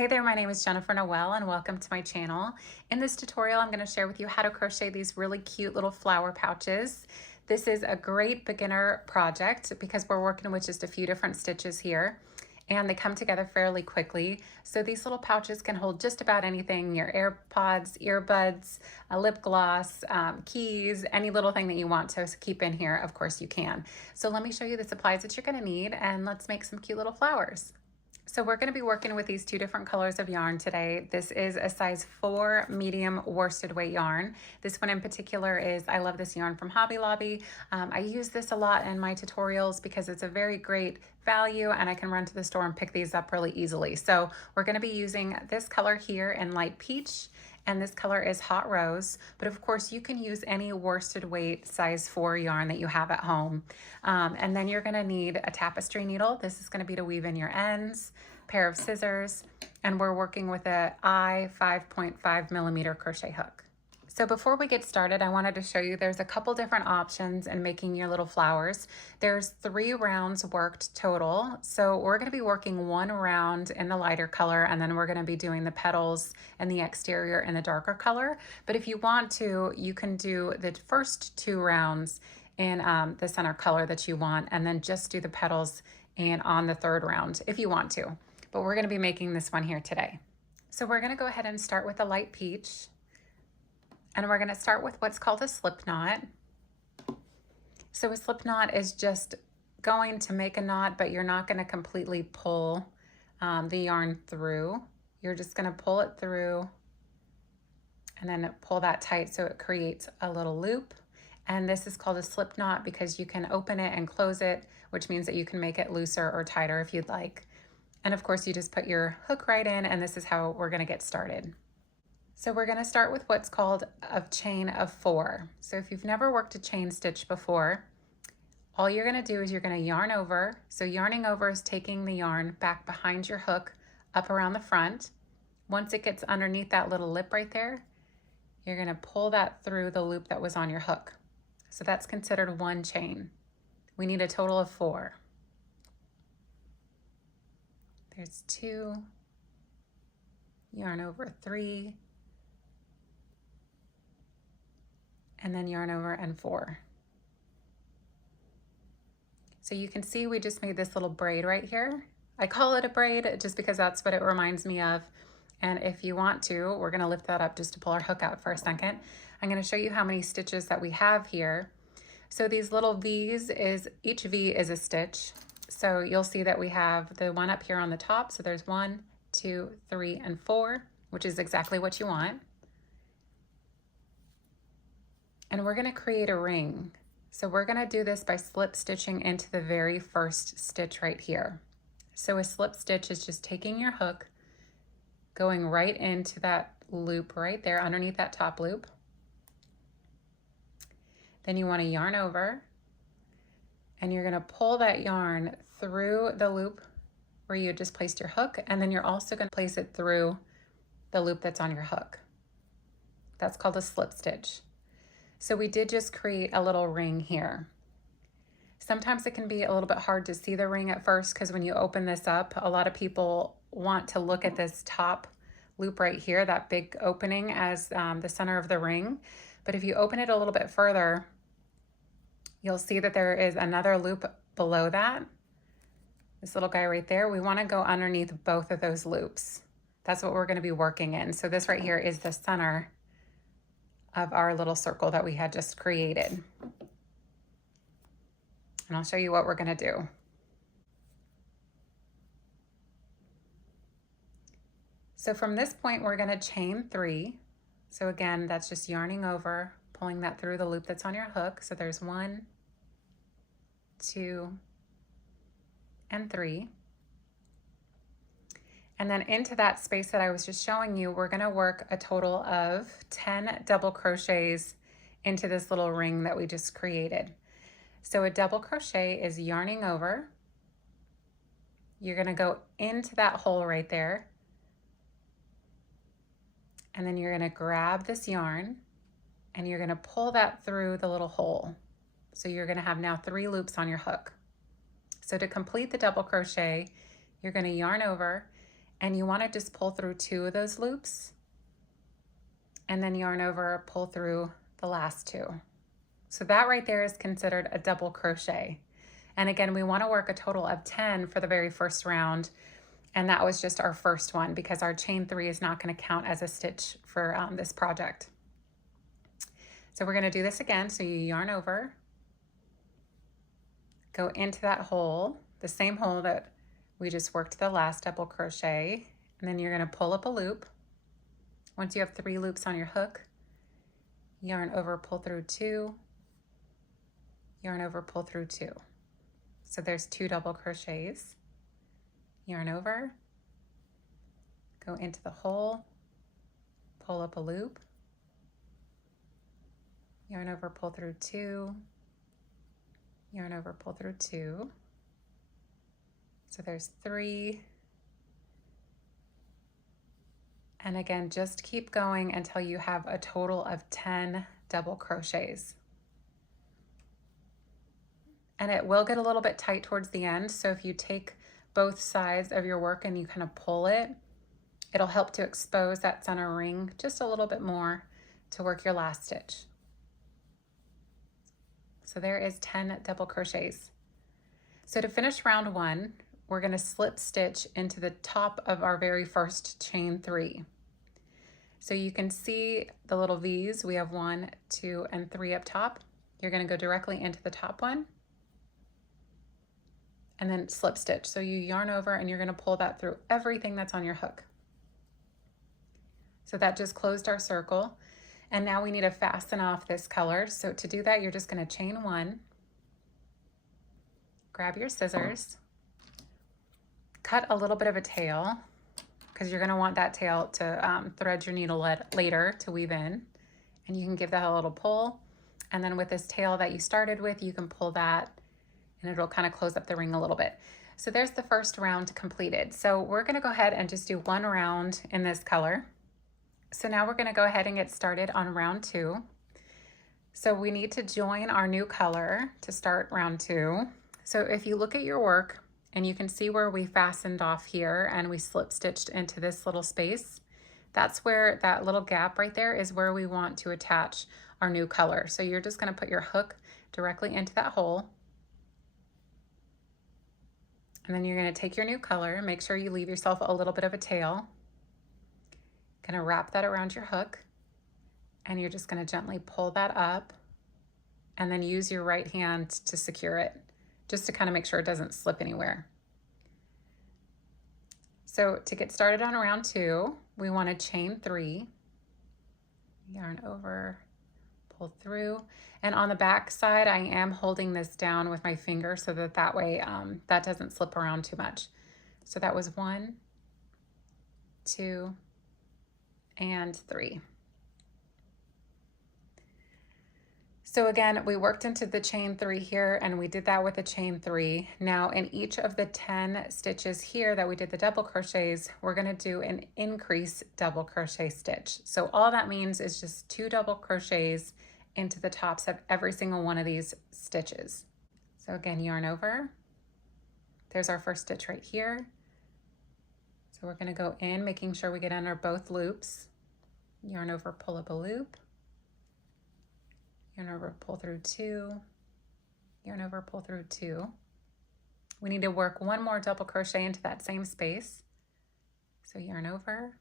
Hey there, my name is Jennifer Noel and welcome to my channel. In this tutorial, I'm going to share with you how to crochet these really cute little flower pouches. This is a great beginner project because we're working with just a few different stitches here and they come together fairly quickly. So these little pouches can hold just about anything, your AirPods, earbuds, a lip gloss, keys, any little thing that you want to keep in here, of course you can. So let me show you the supplies that you're going to need and let's make some cute little flowers. So we're going to be working with these two different colors of yarn today. This is a size 4 medium worsted weight yarn. This one in particular is, I love this yarn from Hobby Lobby. I use this a lot in my tutorials because it's a very great value and I can run to the store and pick these up really easily. So we're going to be using this color here in light peach, and this color is hot rose, but of course you can use any worsted weight size 4 yarn that you have at home. And then you're gonna need a tapestry needle. This is gonna be to weave in your ends, pair of scissors, and we're working with a I 5.5 millimeter crochet hook. So before we get started, I wanted to show you there's a couple different options in making your little flowers. There's 3 rounds worked total. So we're going to be working 1 round in the lighter color, and then we're going to be doing the petals and the exterior in the darker color. But if you want to, you can do the first 2 rounds in the center color that you want, and then just do the petals and on the 3rd round if you want to. But we're going to be making this one here today. So we're going to go ahead and start with the light peach. And we're going to start with what's called a slip knot. So a slip knot is just going to make a knot, but you're not going to completely pull the yarn through. You're just going to pull it through and then pull that tight so it creates a little loop. And this is called a slip knot because you can open it and close it, which means that you can make it looser or tighter if you'd like. And of course you just put your hook right in, and this is how we're going to get started. So we're going to start with what's called a chain of 4. So if you've never worked a chain stitch before, all you're going to do is you're going to yarn over. So yarning over is taking the yarn back behind your hook up around the front. Once it gets underneath that little lip right there, you're going to pull that through the loop that was on your hook. So that's considered 1 chain. We need a total of 4. There's 2, yarn over 3, and then yarn over and 4. So you can see we just made this little braid right here. I call it a braid just because that's what it reminds me of. And if you want to, we're gonna lift that up just to pull our hook out for a second. I'm gonna show you how many stitches that we have here. So these little V's each V is a stitch. So you'll see that we have the one up here on the top. So there's 1, 2, 3, and 4, which is exactly what you want. And we're going to create a ring. So we're going to do this by slip stitching into the very first stitch right here. So a slip stitch is just taking your hook, going right into that loop right there underneath that top loop. Then you want to yarn over, and you're going to pull that yarn through the loop where you just placed your hook, and then you're also going to place it through the loop that's on your hook. That's called a slip stitch. So we did just create a little ring here. Sometimes it can be a little bit hard to see the ring at first because when you open this up, a lot of people want to look at this top loop right here, that big opening as the center of the ring. But if you open it a little bit further, you'll see that there is another loop below that. This little guy right there, we want to go underneath both of those loops. That's what we're going to be working in. So this right here is the center of our little circle that we had just created. And I'll show you what we're going to do. So from this point, we're going to chain 3. So again, that's just yarning over, pulling that through the loop that's on your hook. So there's 1, 2, and 3. And then into that space that I was just showing you, we're going to work a total of 10 double crochets into this little ring that we just created. So a double crochet is yarning over. You're going to go into that hole right there. And then you're going to grab this yarn and you're going to pull that through the little hole. So you're going to have now 3 loops on your hook. So to complete the double crochet, you're going to yarn over and you want to just pull through 2 of those loops and then yarn over, pull through the last 2. So that right there is considered a double crochet. And again, we want to work a total of 10 for the very first round. And that was just our first one because our chain 3 is not going to count as a stitch for this project. So we're going to do this again. So you yarn over, go into that hole, the same hole that we just worked the last double crochet, and then you're going to pull up a loop. Once you have 3 loops on your hook, yarn over, pull through 2, yarn over, pull through 2. So there's 2 double crochets. Yarn over, go into the hole, pull up a loop, yarn over, pull through 2, yarn over, pull through 2. So there's 3. And again, just keep going until you have a total of 10 double crochets. And it will get a little bit tight towards the end. So if you take both sides of your work and you kind of pull it, it'll help to expose that center ring just a little bit more to work your last stitch. So there is 10 double crochets. So to finish round 1, we're going to slip stitch into the top of our very first chain 3. So you can see the little V's. We have 1, 2, and 3 up top. You're going to go directly into the top one and then slip stitch. So you yarn over and you're going to pull that through everything that's on your hook. So that just closed our circle. And now we need to fasten off this color. So to do that, you're just going to chain 1, grab your scissors, cut a little bit of a tail because you're going to want that tail to thread your needle later to weave in. And you can give that a little pull. And then with this tail that you started with, you can pull that and it'll kind of close up the ring a little bit. So there's the first round completed. So we're going to go ahead and just do 1 round in this color. So now we're going to go ahead and get started on round 2. So we need to join our new color to start round 2. So if you look at your work and you can see where we fastened off here and we slip stitched into this little space, that's where that little gap right there is where we want to attach our new color. So you're just going to put your hook directly into that hole. And then you're going to take your new color, make sure you leave yourself a little bit of a tail. Going to wrap that around your hook, and you're just going to gently pull that up and then use your right hand to secure it, just to kind of make sure it doesn't slip anywhere. So to get started on round 2, we want to chain 3, yarn over, pull through, and on the back side I am holding this down with my finger so that way that doesn't slip around too much. So that was 1, 2, and 3. So again, we worked into the chain 3 here and we did that with a chain 3. Now in each of the 10 stitches here that we did the double crochets, we're going to do an increase double crochet stitch. So all that means is just 2 double crochets into the tops of every single one of these stitches. So again, yarn over. There's our first stitch right here. So we're going to go in, making sure we get under both loops. Yarn over, pull up a loop. Yarn over, pull through 2. Yarn over, pull through 2. We need to work 1 more double crochet into that same space. So yarn over,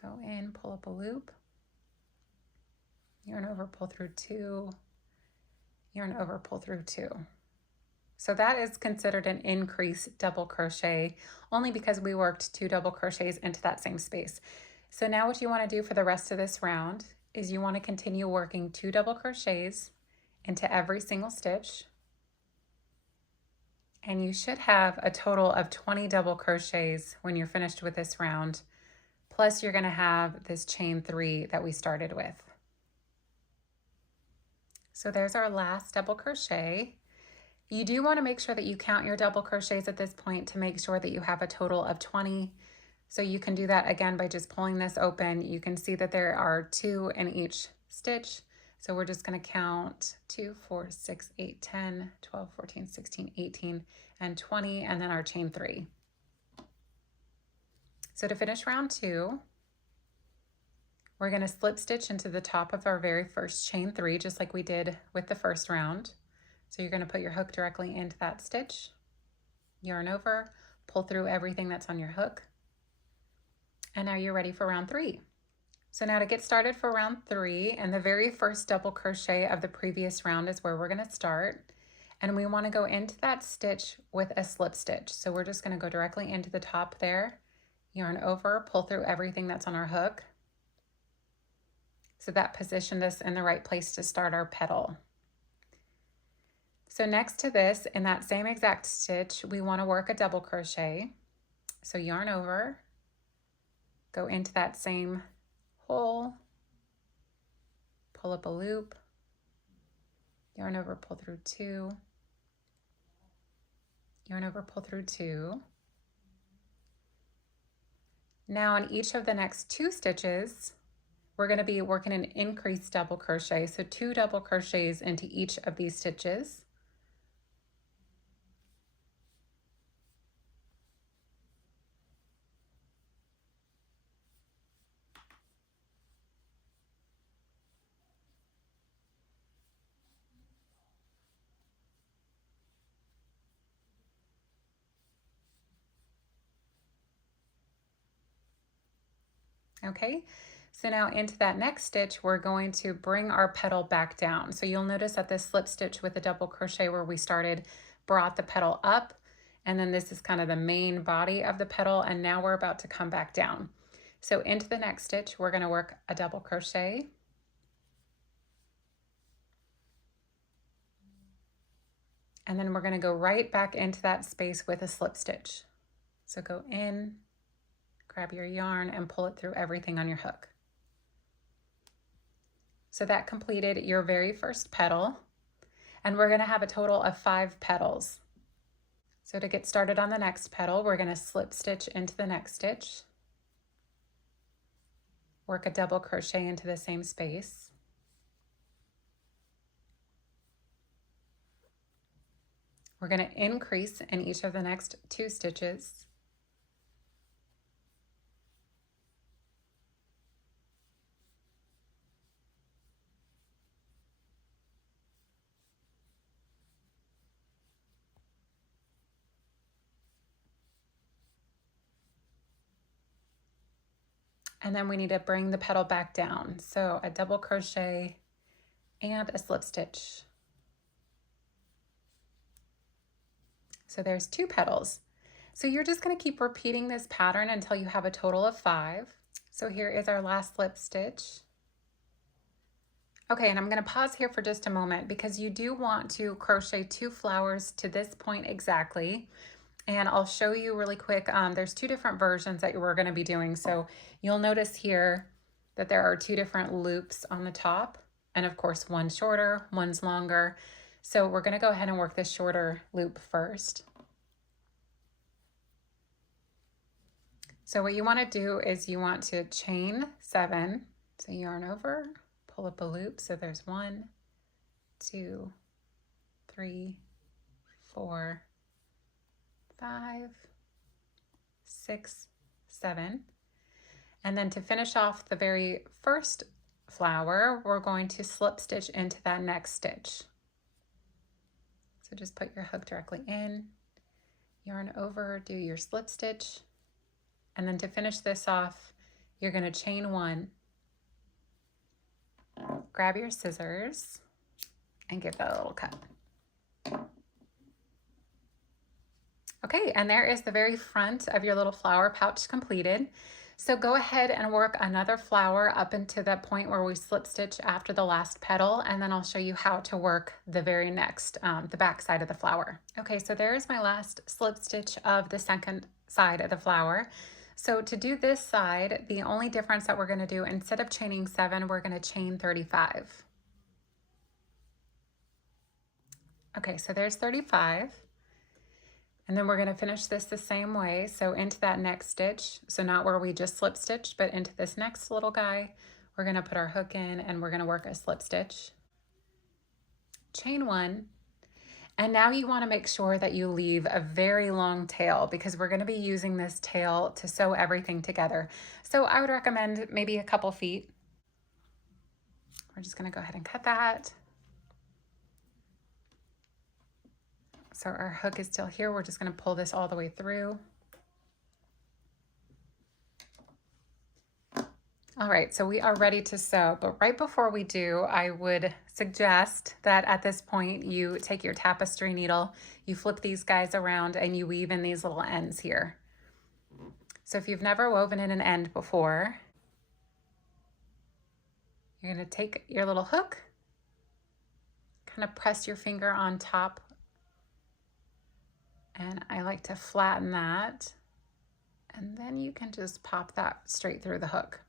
go in, pull up a loop. Yarn over, pull through 2, yarn over, pull through 2. So that is considered an increase double crochet only because we worked 2 double crochets into that same space. So now what you want to do for the rest of this round is you want to continue working 2 double crochets into every single stitch. And you should have a total of 20 double crochets when you're finished with this round. Plus you're going to have this chain 3 that we started with. So there's our last double crochet. You do want to make sure that you count your double crochets at this point to make sure that you have a total of 20. So you can do that again by just pulling this open. You can see that there are 2 in each stitch. So we're just going to count 2, 4, 6, 8, 10, 12, 14, 16, 18, and 20, and then our chain 3. So to finish round 2, we're going to slip stitch into the top of our very first chain 3, just like we did with the first round. So you're going to put your hook directly into that stitch, yarn over, pull through everything that's on your hook, and now you're ready for round 3. So now to get started for round 3, and the very first double crochet of the previous round is where we're going to start. And we want to go into that stitch with a slip stitch. So we're just going to go directly into the top there, yarn over, pull through everything that's on our hook. So that positioned us in the right place to start our petal. So next to this, in that same exact stitch, we want to work a double crochet. So yarn over, go into that same hole, pull up a loop, yarn over, pull through 2, yarn over, pull through 2. Now in each of the next 2 stitches, we're going to be working an increased double crochet. So 2 double crochets into each of these stitches. Okay, so now into that next stitch, we're going to bring our petal back down. So you'll notice that this slip stitch with a double crochet where we started brought the petal up, and then this is kind of the main body of the petal, and now we're about to come back down. So into the next stitch, we're going to work a double crochet, and then we're going to go right back into that space with a slip stitch. So go in, grab your yarn, and pull it through everything on your hook. So that completed your very first petal, and we're going to have a total of 5 petals. So to get started on the next petal, we're going to slip stitch into the next stitch, work a double crochet into the same space, we're going to increase in each of the next 2 stitches, and then we need to bring the petal back down. So a double crochet and a slip stitch. So there's 2 petals. So you're just going to keep repeating this pattern until you have a total of 5. So here is our last slip stitch. Okay, and I'm going to pause here for just a moment because you do want to crochet 2 flowers to this point exactly. And I'll show you really quick. There's 2 different versions that we're going to be doing. So you'll notice here that there are 2 different loops on the top. And of course, one's shorter, one's longer. So we're going to go ahead and work this shorter loop first. So what you want to do is you want to chain 7. So yarn over, pull up a loop. So there's 1, 2, 3, 4, 5, 6, 7. And then to finish off the very first flower, we're going to slip stitch into that next stitch. So just put your hook directly in, yarn over, do your slip stitch, and then to finish this off, you're going to chain 1, grab your scissors, and give that a little cut. Okay, and there is the very front of your little flower pouch completed. So go ahead and work another flower up into that point where we slip stitch after the last petal, and then I'll show you how to work the very next, the back side of the flower. Okay, so there's my last slip stitch of the second side of the flower. So to do this side, the only difference that we're going to do, instead of chaining 7, we're going to chain 35. Okay, so there's 35. And then we're going to finish this the same way. So into that next stitch, so not where we just slip stitched, but into this next little guy, we're going to put our hook in and we're going to work a slip stitch, chain 1, And now you want to make sure that you leave a very long tail because we're going to be using this tail to sew everything together. So I would recommend maybe a couple feet. We're just going to go ahead and cut that. So our hook is still here. We're just going to pull this all the way through. All right, so we are ready to sew, but right before we do, I would suggest that at this point you take your tapestry needle, you flip these guys around and you weave in these little ends here. So if you've never woven in an end before, you're going to take your little hook, kind of press your finger on top, and I like to flatten that, and then you can just pop that straight through the hook.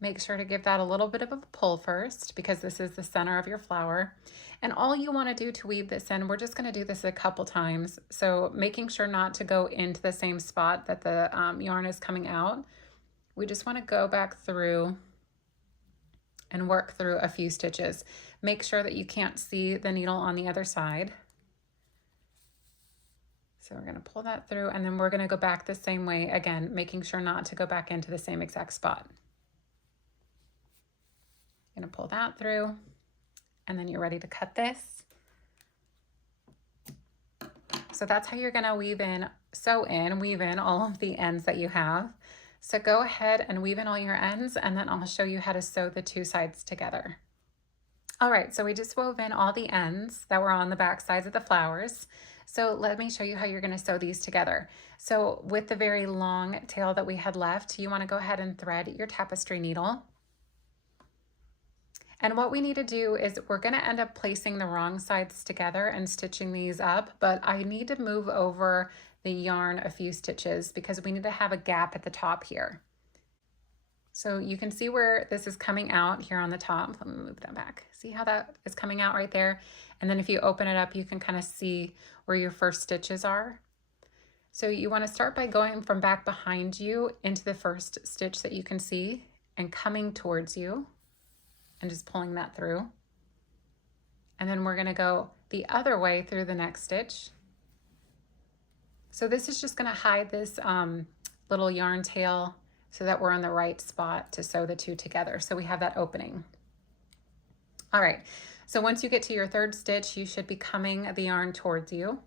Make sure to give that a little bit of a pull first because this is the center of your flower. And all you want to do to weave this in, we're just going to do this a couple times. So making sure not to go into the same spot that the yarn is coming out. We just want to go back through and work through a few stitches. Make sure that you can't see the needle on the other side. So we're going to pull that through and then we're going to go back the same way again, making sure not to go back into the same exact spot. Gonna pull that through and then you're ready to cut this. So that's how you're gonna weave in all of the ends that you have. So go ahead and weave in all your ends and then I'll show you how to sew the two sides together. All right, so we just wove in all the ends that were on the back sides of the flowers. So let me show you how you're gonna sew these together. So with the very long tail that we had left, you wanna go ahead and thread your tapestry needle. And what we need to do is we're going to end up placing the wrong sides together and stitching these up, but I need to move over the yarn a few stitches because we need to have a gap at the top here. So you can see where this is coming out here on the top. Let me move that back. See how that is coming out right there? And then if you open it up, you can kind of see where your first stitches are. So you want to start by going from back behind you into the first stitch that you can see and coming towards you. And just pulling that through. And then we're going to go the other way through the next stitch. So this is just going to hide this little yarn tail so that we're on the right spot to sew the two together. So we have that opening. All right, so once you get to your third stitch, you should be coming the yarn towards you.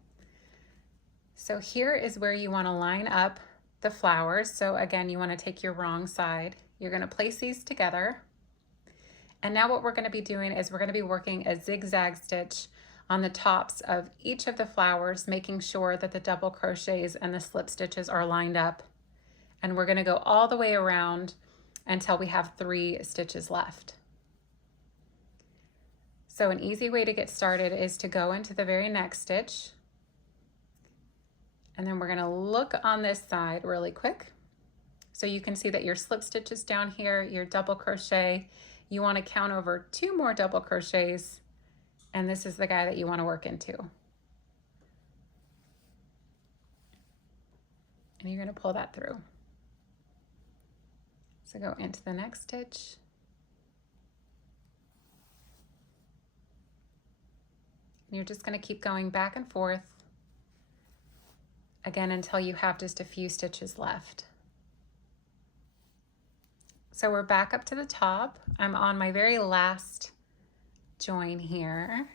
So here is where you want to line up the flowers. So again, you want to take your wrong side. You're going to place these together. And now what we're going to be doing is we're going to be working a zigzag stitch on the tops of each of the flowers, making sure that the double crochets and the slip stitches are lined up. And we're going to go all the way around until we have 3 stitches left. So an easy way to get started is to go into the very next stitch. And then we're going to look on this side really quick. So you can see that your slip stitch is down here, your double crochet. You want to count over 2 more double crochets, and this is the guy that you want to work into. And you're going to pull that through. So go into the next stitch. And you're just going to keep going back and forth again until you have just a few stitches left. So we're back up to the top. I'm on my very last join here.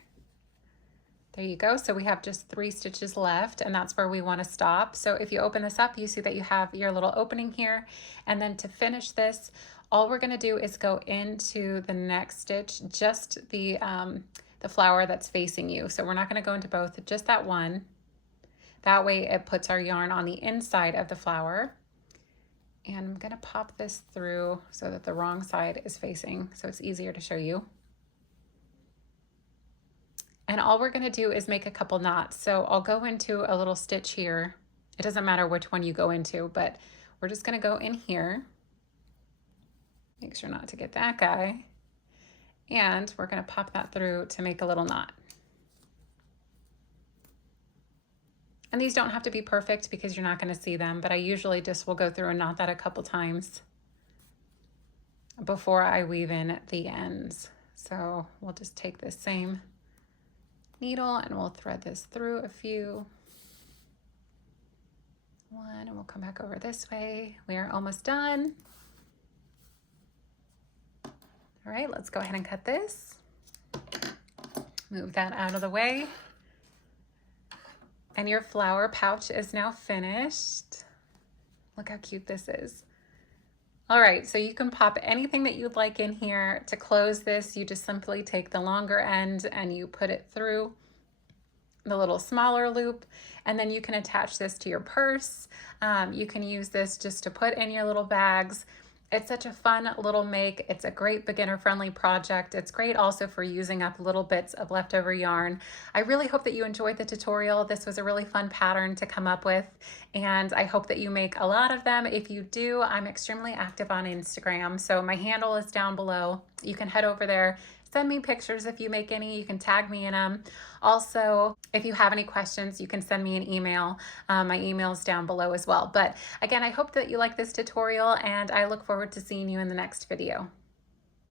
There you go. So we have just 3 stitches left and that's where we want to stop. So if you open this up, you see that you have your little opening here. And then to finish this, all we're going to do is go into the next stitch, just the flower that's facing you. So we're not going to go into both, just that one. That way it puts our yarn on the inside of the flower. And I'm going to pop this through so that the wrong side is facing, so it's easier to show you. And all we're going to do is make a couple knots. So I'll go into a little stitch here. It doesn't matter which one you go into, but we're just going to go in here. Make sure not to get that guy. And we're going to pop that through to make a little knot. And these don't have to be perfect because you're not going to see them, but I usually just will go through and knot that a couple times before I weave in the ends. So we'll just take this same needle and we'll thread this through a few. One, and we'll come back over this way. We are almost done. All right, let's go ahead and cut this. Move that out of the way. And your flower pouch is now finished. Look how cute this is. All right, so you can pop anything that you'd like in here. To close this, you just simply take the longer end and you put it through the little smaller loop, and then you can attach this to your purse. You can use this just to put in your little bags. It's such a fun little make. It's a great beginner-friendly project. It's great also for using up little bits of leftover yarn. I really hope that you enjoyed the tutorial. This was a really fun pattern to come up with, and I hope that you make a lot of them. If you do, I'm extremely active on Instagram, so my handle is down below. You can head over there. Send me pictures if you make any. You can tag me in them. Also, if you have any questions, you can send me an email. My email is down below as well. But again, I hope that you like this tutorial, and I look forward to seeing you in the next video.